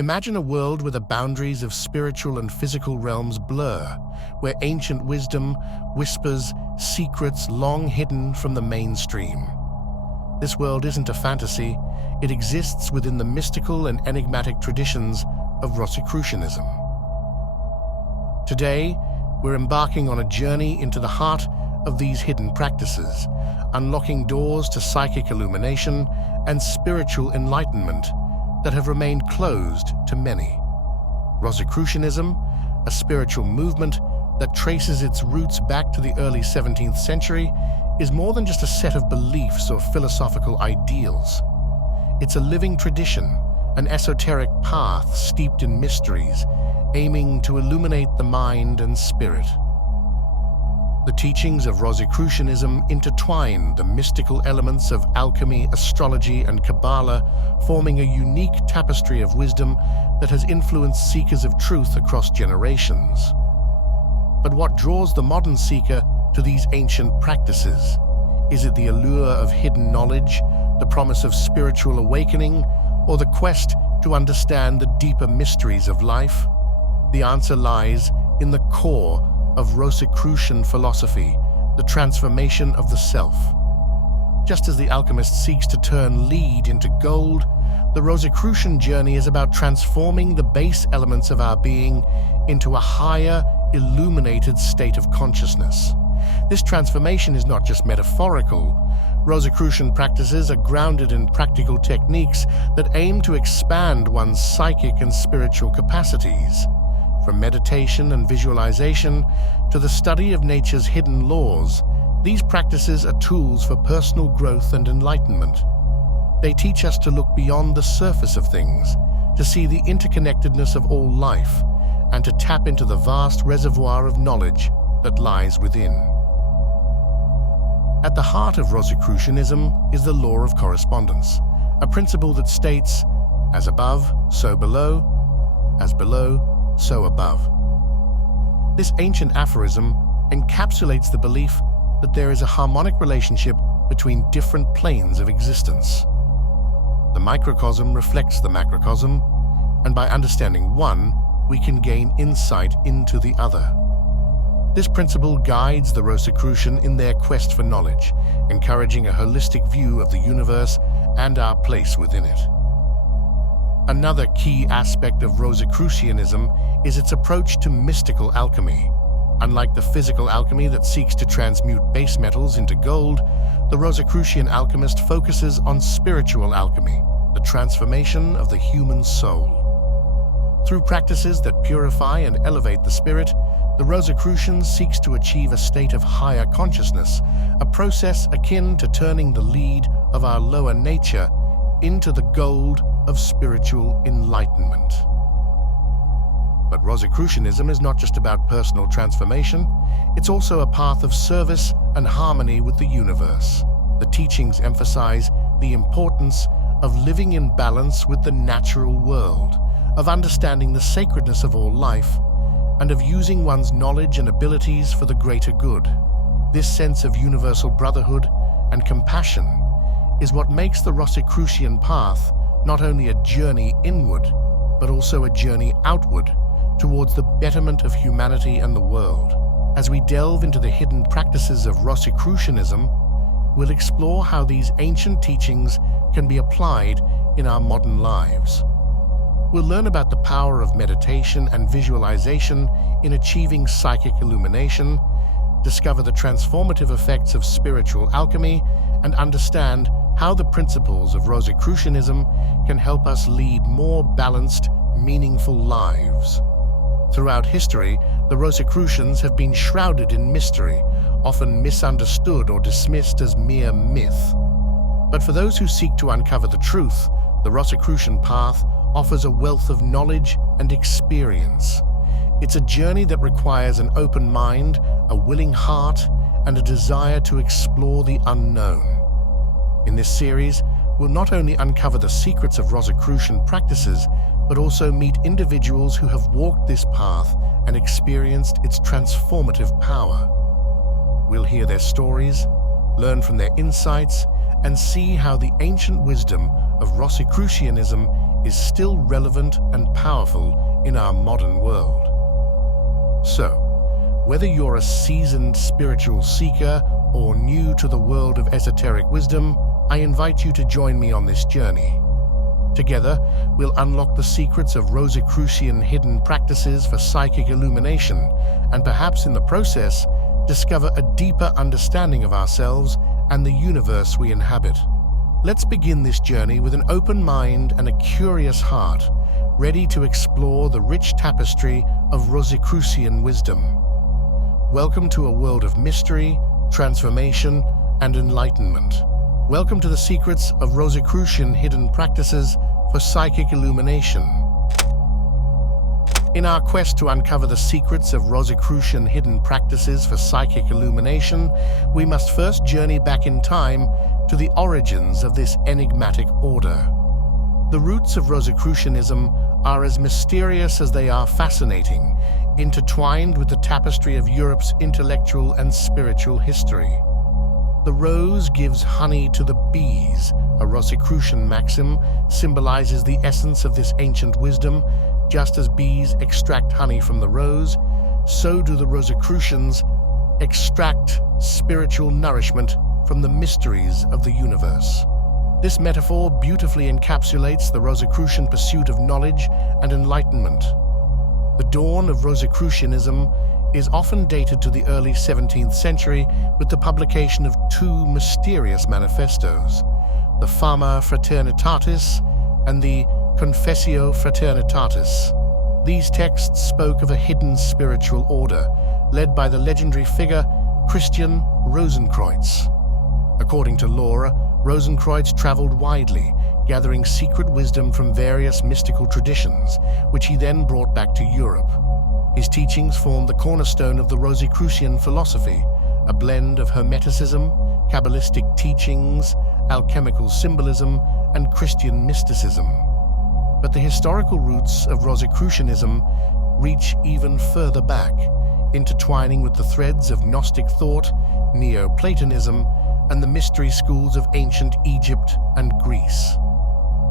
Imagine a world where the boundaries of spiritual and physical realms blur, where ancient wisdom whispers secrets long hidden from the mainstream. This world isn't a fantasy, it exists within the mystical and enigmatic traditions of Rosicrucianism. Today, we're embarking on a journey into the heart of these hidden practices, unlocking doors to psychic illumination and spiritual enlightenment that have remained closed to many. Rosicrucianism, a spiritual movement that traces its roots back to the early 17th century, is more than just a set of beliefs or philosophical ideals. It's a living tradition, an esoteric path steeped in mysteries, aiming to illuminate the mind and spirit. The teachings of Rosicrucianism intertwine the mystical elements of alchemy, astrology, and Kabbalah, forming a unique tapestry of wisdom that has influenced seekers of truth across generations. But what draws the modern seeker to these ancient practices? Is it the allure of hidden knowledge, the promise of spiritual awakening, or the quest to understand the deeper mysteries of life? The answer lies in the core of Rosicrucian philosophy, the transformation of the self. Just as the alchemist seeks to turn lead into gold, the Rosicrucian journey is about transforming the base elements of our being into a higher, illuminated state of consciousness. This transformation is not just metaphorical. Rosicrucian practices are grounded in practical techniques that aim to expand one's psychic and spiritual capacities. From meditation and visualization to the study of nature's hidden laws, these practices are tools for personal growth and enlightenment. They teach us to look beyond the surface of things, to see the interconnectedness of all life, and to tap into the vast reservoir of knowledge that lies within. At the heart of Rosicrucianism is the law of correspondence, a principle that states, "As above, so below, as below, so above." This ancient aphorism encapsulates the belief that there is a harmonic relationship between different planes of existence. The microcosm reflects the macrocosm, and by understanding one, we can gain insight into the other. This principle guides the Rosicrucian in their quest for knowledge, encouraging a holistic view of the universe and our place within it. Another key aspect of Rosicrucianism is its approach to mystical alchemy. Unlike the physical alchemy that seeks to transmute base metals into gold, the Rosicrucian alchemist focuses on spiritual alchemy, the transformation of the human soul. Through practices that purify and elevate the spirit, the Rosicrucian seeks to achieve a state of higher consciousness, a process akin to turning the lead of our lower nature into the gold of spiritual enlightenment. But Rosicrucianism is not just about personal transformation, it's also a path of service and harmony with the universe. The teachings emphasize the importance of living in balance with the natural world, of understanding the sacredness of all life, and of using one's knowledge and abilities for the greater good. This sense of universal brotherhood and compassion is what makes the Rosicrucian path not only a journey inward, but also a journey outward towards the betterment of humanity and the world. As we delve into the hidden practices of Rosicrucianism, we'll explore how these ancient teachings can be applied in our modern lives. We'll learn about the power of meditation and visualization in achieving psychic illumination, discover the transformative effects of spiritual alchemy, and understand how the principles of Rosicrucianism can help us lead more balanced, meaningful lives. Throughout history, the Rosicrucians have been shrouded in mystery, often misunderstood or dismissed as mere myth. But for those who seek to uncover the truth, the Rosicrucian path offers a wealth of knowledge and experience. It's a journey that requires an open mind, a willing heart, and a desire to explore the unknown. In this series, we'll not only uncover the secrets of Rosicrucian practices, but also meet individuals who have walked this path and experienced its transformative power. We'll hear their stories, learn from their insights, and see how the ancient wisdom of Rosicrucianism is still relevant and powerful in our modern world. So, whether you're a seasoned spiritual seeker or new to the world of esoteric wisdom, I invite you to join me on this journey. Together, we'll unlock the secrets of Rosicrucian hidden practices for psychic illumination, and perhaps in the process, discover a deeper understanding of ourselves and the universe we inhabit. Let's begin this journey with an open mind and a curious heart, ready to explore the rich tapestry of Rosicrucian wisdom. Welcome to a world of mystery, transformation, and enlightenment. Welcome to the secrets of Rosicrucian hidden practices for psychic illumination. In our quest to uncover the secrets of Rosicrucian hidden practices for psychic illumination, we must first journey back in time to the origins of this enigmatic order. The roots of Rosicrucianism are as mysterious as they are fascinating, intertwined with the tapestry of Europe's intellectual and spiritual history. The rose gives honey to the bees. A Rosicrucian maxim symbolizes the essence of this ancient wisdom. Just as bees extract honey from the rose, so do the Rosicrucians extract spiritual nourishment from the mysteries of the universe. This metaphor beautifully encapsulates the Rosicrucian pursuit of knowledge and enlightenment. The dawn of Rosicrucianism is often dated to the early 17th century with the publication of two mysterious manifestos, the Fama Fraternitatis and the Confessio Fraternitatis. These texts spoke of a hidden spiritual order, led by the legendary figure Christian Rosenkreutz. According to Laura, Rosenkreutz traveled widely, gathering secret wisdom from various mystical traditions, which he then brought back to Europe. His teachings formed the cornerstone of the Rosicrucian philosophy, a blend of Hermeticism, Kabbalistic teachings, alchemical symbolism, and Christian mysticism. But the historical roots of Rosicrucianism reach even further back, intertwining with the threads of Gnostic thought, Neoplatonism, and the mystery schools of ancient Egypt and Greece.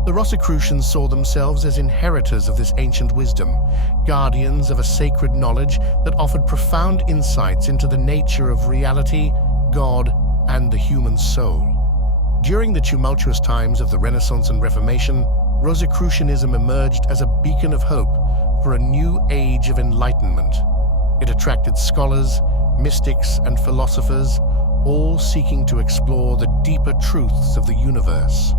The Rosicrucians saw themselves as inheritors of this ancient wisdom, guardians of a sacred knowledge that offered profound insights into the nature of reality, God, and the human soul. During the tumultuous times of the Renaissance and Reformation, Rosicrucianism emerged as a beacon of hope for a new age of enlightenment. It attracted scholars, mystics, and philosophers, all seeking to explore the deeper truths of the universe.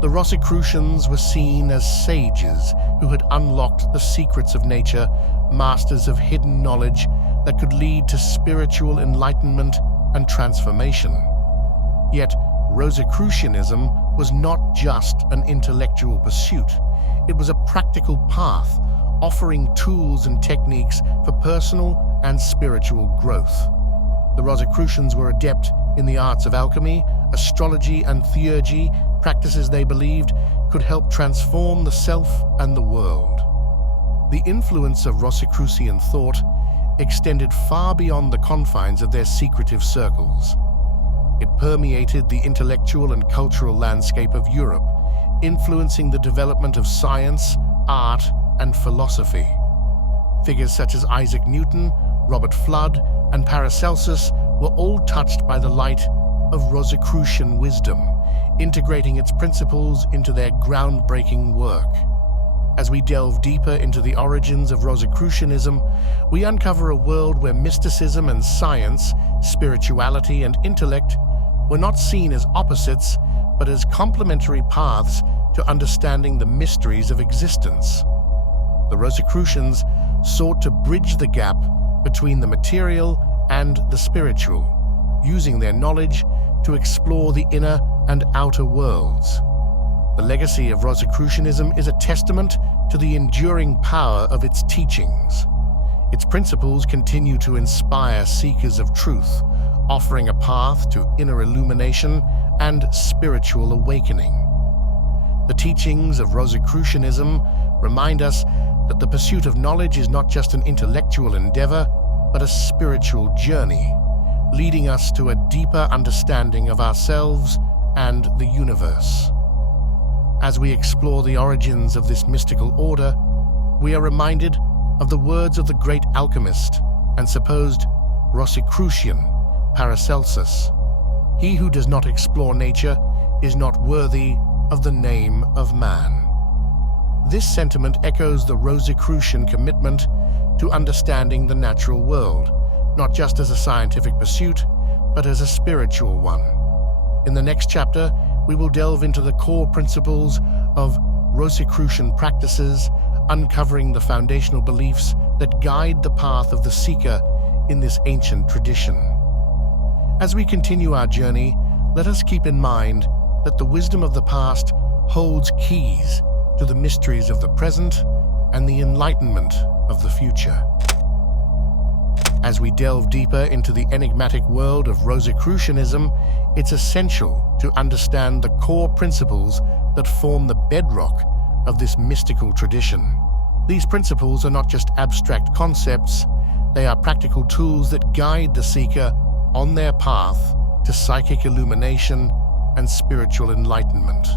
The Rosicrucians were seen as sages who had unlocked the secrets of nature, masters of hidden knowledge that could lead to spiritual enlightenment and transformation. Yet, Rosicrucianism was not just an intellectual pursuit. It was a practical path, offering tools and techniques for personal and spiritual growth. The Rosicrucians were adept in the arts of alchemy, astrology, and theurgy, practices they believed could help transform the self and the world. The influence of Rosicrucian thought extended far beyond the confines of their secretive circles. It permeated the intellectual and cultural landscape of Europe, influencing the development of science, art, and philosophy. Figures such as Isaac Newton, Robert Fludd, and Paracelsus were all touched by the light of Rosicrucian wisdom, integrating its principles into their groundbreaking work. As we delve deeper into the origins of Rosicrucianism, we uncover a world where mysticism and science, spirituality and intellect were not seen as opposites, but as complementary paths to understanding the mysteries of existence. The Rosicrucians sought to bridge the gap between the material and the spiritual, using their knowledge to explore the inner and outer worlds. The legacy of Rosicrucianism is a testament to the enduring power of its teachings. Its principles continue to inspire seekers of truth, offering a path to inner illumination and spiritual awakening. The teachings of Rosicrucianism remind us that the pursuit of knowledge is not just an intellectual endeavor, but a spiritual journey, leading us to a deeper understanding of ourselves and the universe. As we explore the origins of this mystical order, we are reminded of the words of the great alchemist and supposed Rosicrucian Paracelsus: "He who does not explore nature is not worthy of the name of man." This sentiment echoes the Rosicrucian commitment to understanding the natural world, not just as a scientific pursuit, but as a spiritual one. In the next chapter, we will delve into the core principles of Rosicrucian practices, uncovering the foundational beliefs that guide the path of the seeker in this ancient tradition. As we continue our journey, let us keep in mind that the wisdom of the past holds keys to the mysteries of the present and the enlightenment of the future. As we delve deeper into the enigmatic world of Rosicrucianism, it's essential to understand the core principles that form the bedrock of this mystical tradition. These principles are not just abstract concepts, they are practical tools that guide the seeker on their path to psychic illumination and spiritual enlightenment.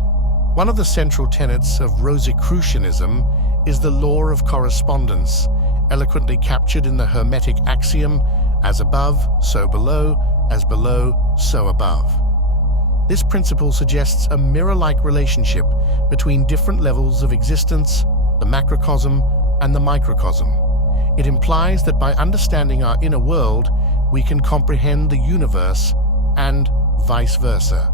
One of the central tenets of Rosicrucianism is the law of correspondence, eloquently captured in the Hermetic axiom, "As above, so below, as below, so above." This principle suggests a mirror-like relationship between different levels of existence, the macrocosm and the microcosm. It implies that by understanding our inner world, we can comprehend the universe and vice versa.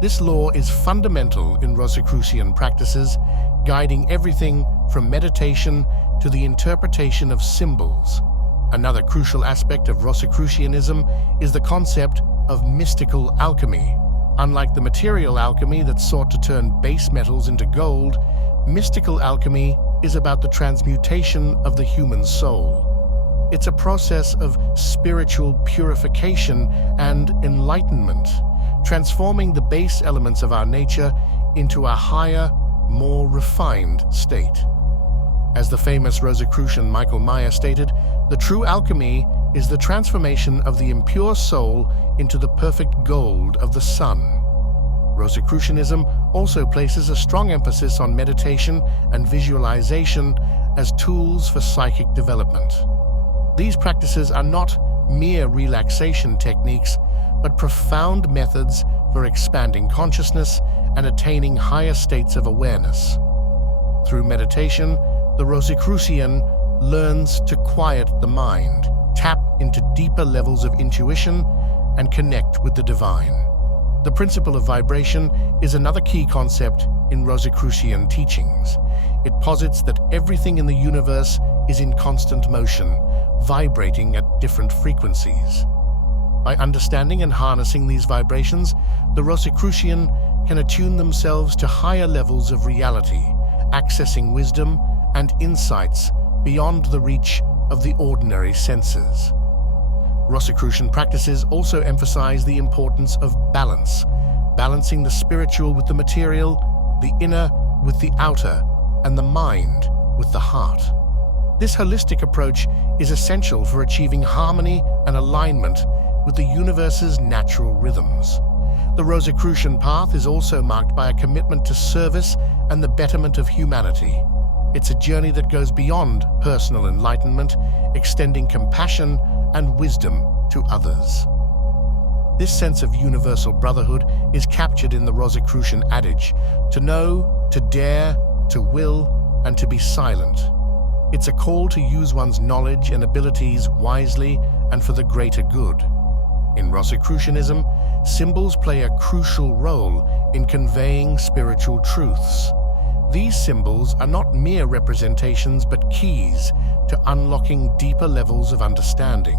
This law is fundamental in Rosicrucian practices, guiding everything from meditation to the interpretation of symbols. Another crucial aspect of Rosicrucianism is the concept of mystical alchemy. Unlike the material alchemy that sought to turn base metals into gold, mystical alchemy is about the transmutation of the human soul. It's a process of spiritual purification and enlightenment, transforming the base elements of our nature into a higher, more refined state. As the famous Rosicrucian Michael Meyer stated, the true alchemy is the transformation of the impure soul into the perfect gold of the sun. Rosicrucianism also places a strong emphasis on meditation and visualization as tools for psychic development. These practices are not mere relaxation techniques, but profound methods for expanding consciousness and attaining higher states of awareness. Through meditation, the Rosicrucian learns to quiet the mind, tap into deeper levels of intuition, and connect with the divine. The principle of vibration is another key concept in Rosicrucian teachings. It posits that everything in the universe is in constant motion, vibrating at different frequencies. By understanding and harnessing these vibrations, the Rosicrucian can attune themselves to higher levels of reality, accessing wisdom and insights beyond the reach of the ordinary senses. Rosicrucian practices also emphasize the importance of balance, balancing the spiritual with the material, the inner with the outer, and the mind with the heart. This holistic approach is essential for achieving harmony and alignment with the universe's natural rhythms. The Rosicrucian path is also marked by a commitment to service and the betterment of humanity. It's a journey that goes beyond personal enlightenment, extending compassion and wisdom to others. This sense of universal brotherhood is captured in the Rosicrucian adage, to know, to dare, to will, and to be silent. It's a call to use one's knowledge and abilities wisely and for the greater good. In Rosicrucianism, symbols play a crucial role in conveying spiritual truths. These symbols are not mere representations but keys to unlocking deeper levels of understanding.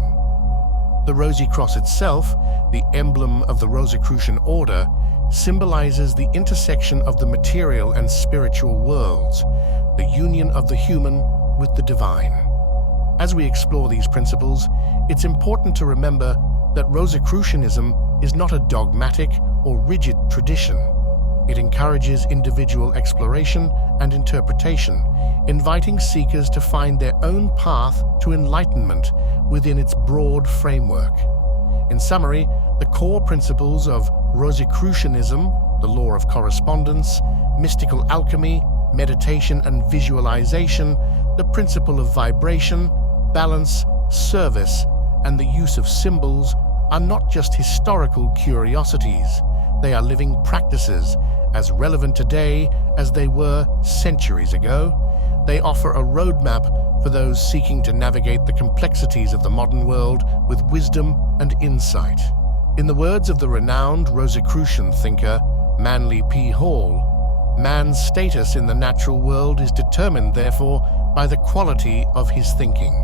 The Rosy Cross itself, the emblem of the Rosicrucian order, symbolizes the intersection of the material and spiritual worlds, the union of the human with the divine. As we explore these principles, it's important to remember that Rosicrucianism is not a dogmatic or rigid tradition. It encourages individual exploration and interpretation, inviting seekers to find their own path to enlightenment within its broad framework. In summary, the core principles of Rosicrucianism, the law of correspondence, mystical alchemy, meditation and visualization, the principle of vibration, balance, service, and the use of symbols are not just historical curiosities. They are living practices, as relevant today as they were centuries ago. They offer a roadmap for those seeking to navigate the complexities of the modern world with wisdom and insight. In the words of the renowned Rosicrucian thinker Manly P. Hall, man's status in the natural world is determined, therefore, by the quality of his thinking.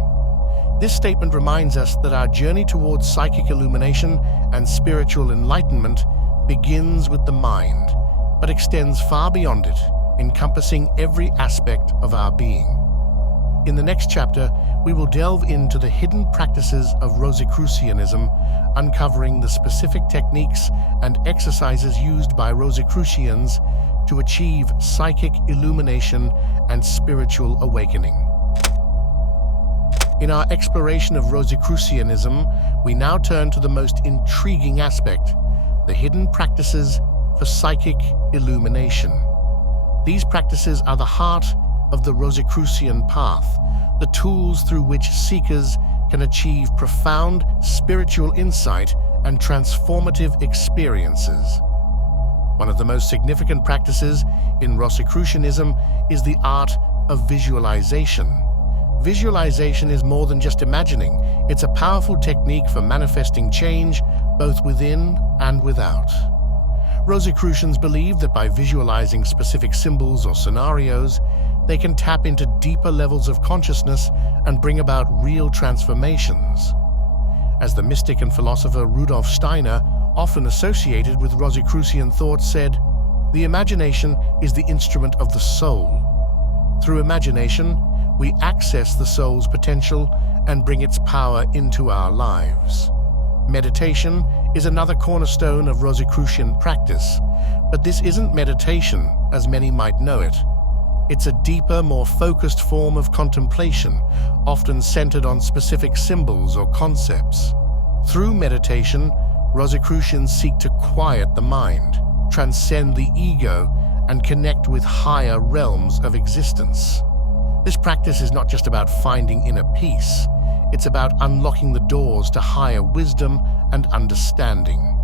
This statement reminds us that our journey towards psychic illumination and spiritual enlightenment begins with the mind, but extends far beyond it, encompassing every aspect of our being. In the next chapter, we will delve into the hidden practices of Rosicrucianism, uncovering the specific techniques and exercises used by Rosicrucians to achieve psychic illumination and spiritual awakening. In our exploration of Rosicrucianism, we now turn to the most intriguing aspect, the hidden practices for psychic illumination. These practices are the heart of the Rosicrucian path, the tools through which seekers can achieve profound spiritual insight and transformative experiences. One of the most significant practices in Rosicrucianism is the art of visualization. Visualization is more than just imagining. It's a powerful technique for manifesting change both within and without. Rosicrucians believe that by visualizing specific symbols or scenarios, they can tap into deeper levels of consciousness and bring about real transformations. As the mystic and philosopher Rudolf Steiner, often associated with Rosicrucian thought, said, "The imagination is the instrument of the soul. Through imagination, we access the soul's potential and bring its power into our lives." Meditation is another cornerstone of Rosicrucian practice, but this isn't meditation as many might know it. It's a deeper, more focused form of contemplation, often centered on specific symbols or concepts. Through meditation, Rosicrucians seek to quiet the mind, transcend the ego, and connect with higher realms of existence. This practice is not just about finding inner peace. It's about unlocking the doors to higher wisdom and understanding.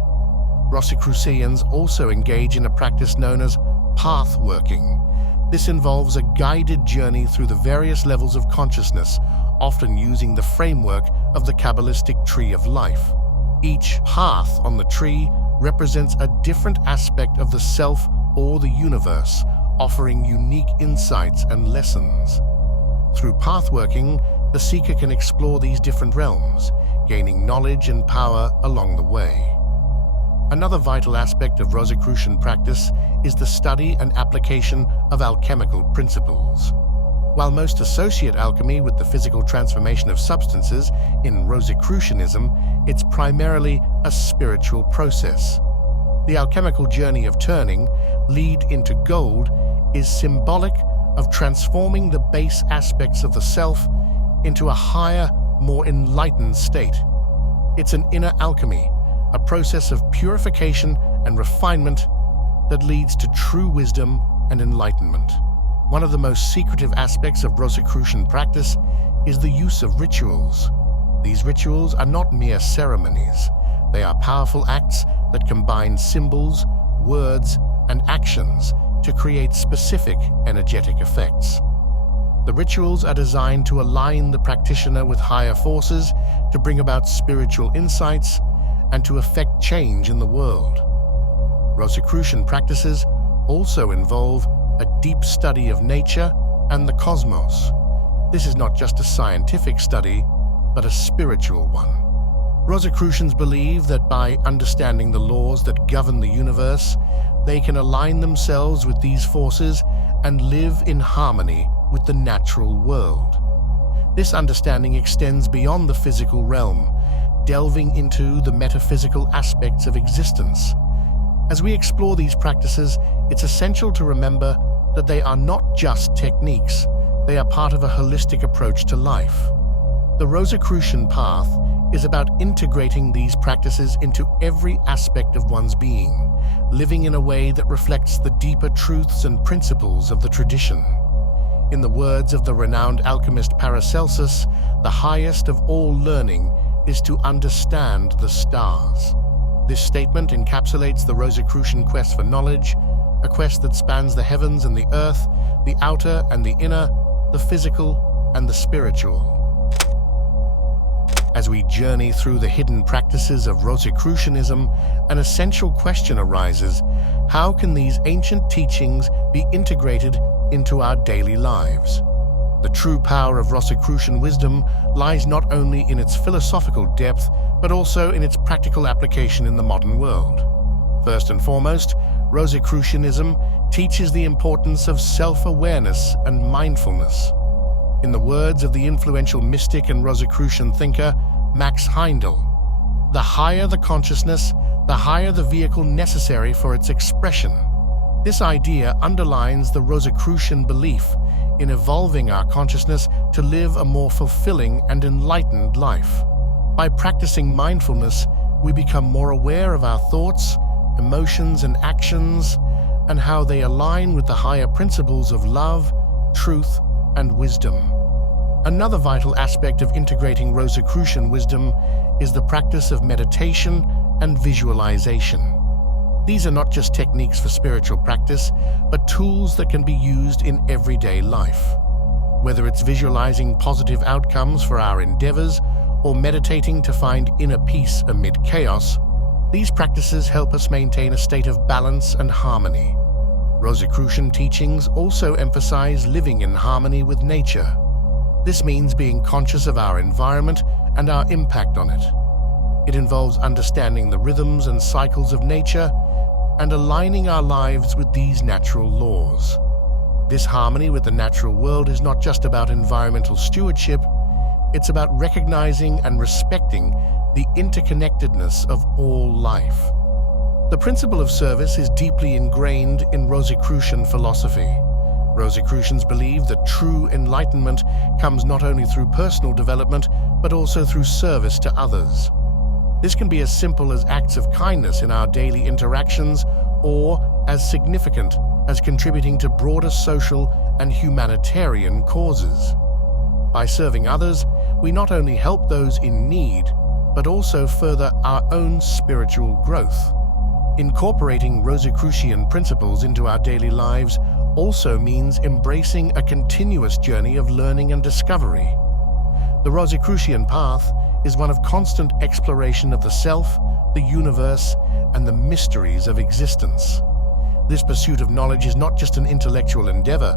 Rosicrucians also engage in a practice known as path working. This involves a guided journey through the various levels of consciousness, often using the framework of the Kabbalistic tree of life. Each path on the tree represents a different aspect of the self or the universe, offering unique insights and lessons. Through pathworking, the seeker can explore these different realms, gaining knowledge and power along the way. Another vital aspect of Rosicrucian practice is the study and application of alchemical principles. While most associate alchemy with the physical transformation of substances, in Rosicrucianism, it's primarily a spiritual process. The alchemical journey of turning lead into gold is symbolic of transforming the base aspects of the self into a higher, more enlightened state. It's an inner alchemy, a process of purification and refinement that leads to true wisdom and enlightenment. One of the most secretive aspects of Rosicrucian practice is the use of rituals. These rituals are not mere ceremonies. They are powerful acts that combine symbols, words, and actions to create specific energetic effects. The rituals are designed to align the practitioner with higher forces, to bring about spiritual insights, and to effect change in the world. Rosicrucian practices also involve a deep study of nature and the cosmos. This is not just a scientific study, but a spiritual one. Rosicrucians believe that by understanding the laws that govern the universe, they can align themselves with these forces and live in harmony with the natural world. This understanding extends beyond the physical realm, delving into the metaphysical aspects of existence. As we explore these practices, it's essential to remember that they are not just techniques, they are part of a holistic approach to life. The Rosicrucian path is about integrating these practices into every aspect of one's being. living in a way that reflects the deeper truths and principles of the tradition. In the words of the renowned alchemist Paracelsus, the highest of all learning is to understand the stars. This statement encapsulates the Rosicrucian quest for knowledge, a quest that spans the heavens and the earth, the outer and the inner, the physical and the spiritual. As we journey through the hidden practices of Rosicrucianism, an essential question arises: how can these ancient teachings be integrated into our daily lives? The true power of Rosicrucian wisdom lies not only in its philosophical depth, but also in its practical application in the modern world. First and foremost, Rosicrucianism teaches the importance of self-awareness and mindfulness. In the words of the influential mystic and Rosicrucian thinker Max Heindel, the higher the consciousness, the higher the vehicle necessary for its expression. This idea underlines the Rosicrucian belief in evolving our consciousness to live a more fulfilling and enlightened life. By practicing mindfulness, we become more aware of our thoughts, emotions, and actions, and how they align with the higher principles of love, truth, and wisdom. Another vital aspect of integrating Rosicrucian wisdom is the practice of meditation and visualization. These are not just techniques for spiritual practice, but tools that can be used in everyday life. Whether it's visualizing positive outcomes for our endeavors or meditating to find inner peace amid chaos, these practices help us maintain a state of balance and harmony. Rosicrucian teachings also emphasize living in harmony with nature. This means being conscious of our environment and our impact on it. It involves understanding the rhythms and cycles of nature and aligning our lives with these natural laws. This harmony with the natural world is not just about environmental stewardship, it's about recognizing and respecting the interconnectedness of all life. The principle of service is deeply ingrained in Rosicrucian philosophy. Rosicrucians believe that true enlightenment comes not only through personal development, but also through service to others. This can be as simple as acts of kindness in our daily interactions, or as significant as contributing to broader social and humanitarian causes. By serving others, we not only help those in need, but also further our own spiritual growth. Incorporating Rosicrucian principles into our daily lives also means embracing a continuous journey of learning and discovery. The Rosicrucian path is one of constant exploration of the self, the universe, and the mysteries of existence. This pursuit of knowledge is not just an intellectual endeavor,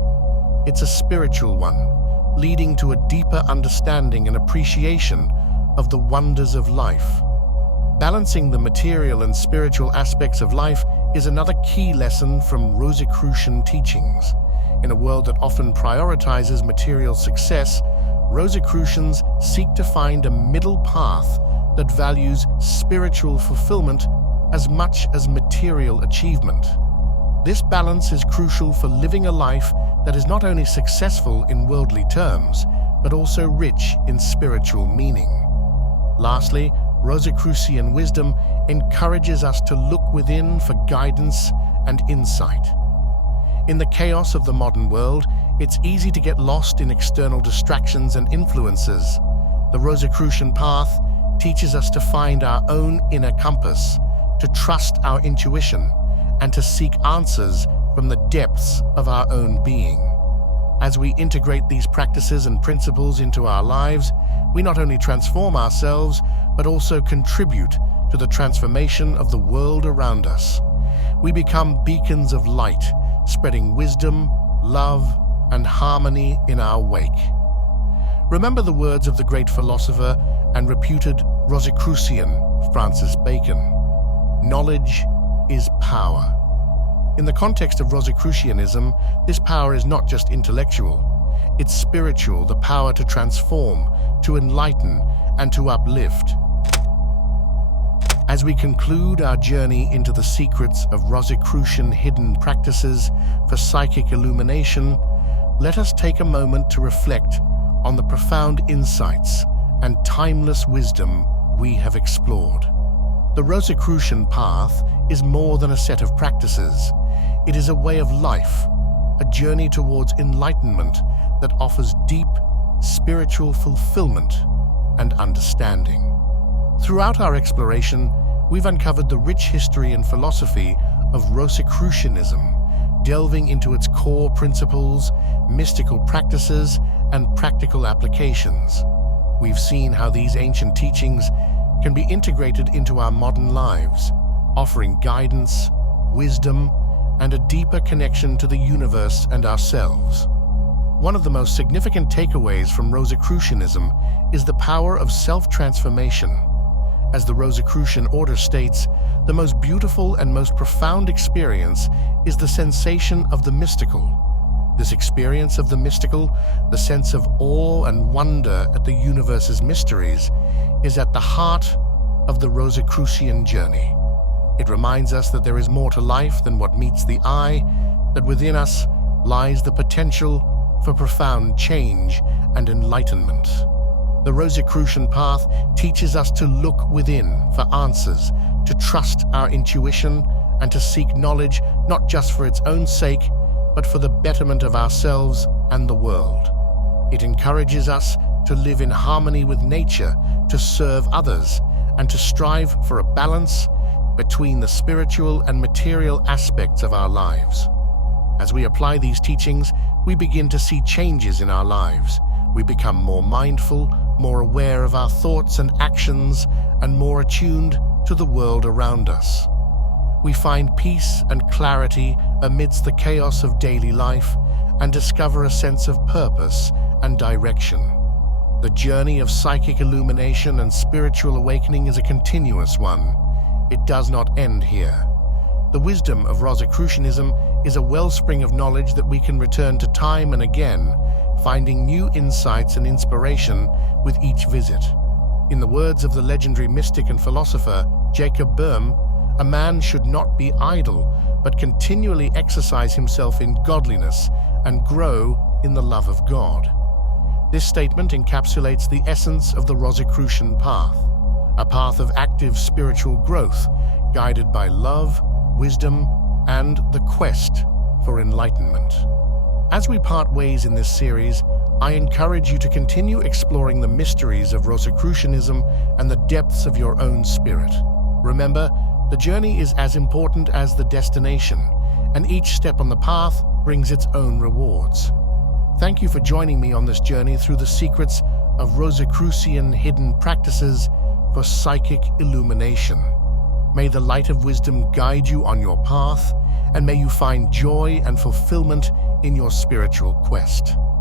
it's a spiritual one, leading to a deeper understanding and appreciation of the wonders of life. Balancing the material and spiritual aspects of life is another key lesson from Rosicrucian teachings. In a world that often prioritizes material success, Rosicrucians seek to find a middle path that values spiritual fulfillment as much as material achievement. This balance is crucial for living a life that is not only successful in worldly terms, but also rich in spiritual meaning. Lastly, Rosicrucian wisdom encourages us to look within for guidance and insight. In the chaos of the modern world, it's easy to get lost in external distractions and influences. The Rosicrucian path teaches us to find our own inner compass, to trust our intuition, and to seek answers from the depths of our own being. As we integrate these practices and principles into our lives, we not only transform ourselves, but also contribute to the transformation of the world around us. We become beacons of light, spreading wisdom, love, and harmony in our wake. Remember the words of the great philosopher and reputed Rosicrucian Francis Bacon: "Knowledge is power." In the context of Rosicrucianism, this power is not just intellectual. It's spiritual, the power to transform, to enlighten, and to uplift. As we conclude our journey into the secrets of Rosicrucian hidden practices for psychic illumination, let us take a moment to reflect on the profound insights and timeless wisdom we have explored. The Rosicrucian path is more than a set of practices. It is a way of life, a journey towards enlightenment that offers deep spiritual fulfillment and understanding. Throughout our exploration, we've uncovered the rich history and philosophy of Rosicrucianism, delving into its core principles, mystical practices, and practical applications. We've seen how these ancient teachings can be integrated into our modern lives, offering guidance, wisdom, and a deeper connection to the universe and ourselves. One of the most significant takeaways from Rosicrucianism is the power of self-transformation. As the Rosicrucian order states, the most beautiful and most profound experience is the sensation of the mystical. This experience of the mystical, the sense of awe and wonder at the universe's mysteries, is at the heart of the Rosicrucian journey. It reminds us that there is more to life than what meets the eye, that within us lies the potential for profound change and enlightenment. The Rosicrucian path teaches us to look within for answers, to trust our intuition, and to seek knowledge not just for its own sake, but for the betterment of ourselves and the world. It encourages us to live in harmony with nature, to serve others, and to strive for a balance between the spiritual and material aspects of our lives. As we apply these teachings, we begin to see changes in our lives. We become more mindful, more aware of our thoughts and actions, and more attuned to the world around us. We find peace and clarity amidst the chaos of daily life and discover a sense of purpose and direction. The journey of psychic illumination and spiritual awakening is a continuous one. It does not end here. The wisdom of Rosicrucianism is a wellspring of knowledge that we can return to time and again, finding new insights and inspiration with each visit. In the words of the legendary mystic and philosopher Jacob Boehme, a man should not be idle, but continually exercise himself in godliness and grow in the love of God. This statement encapsulates the essence of the Rosicrucian path, a path of active spiritual growth, guided by love, wisdom, and the quest for enlightenment. As we part ways in this series, I encourage you to continue exploring the mysteries of Rosicrucianism and the depths of your own spirit. Remember, the journey is as important as the destination, and each step on the path brings its own rewards. Thank you for joining me on this journey through the secrets of Rosicrucian hidden practices for psychic illumination. May the light of wisdom guide you on your path, and may you find joy and fulfillment in your spiritual quest.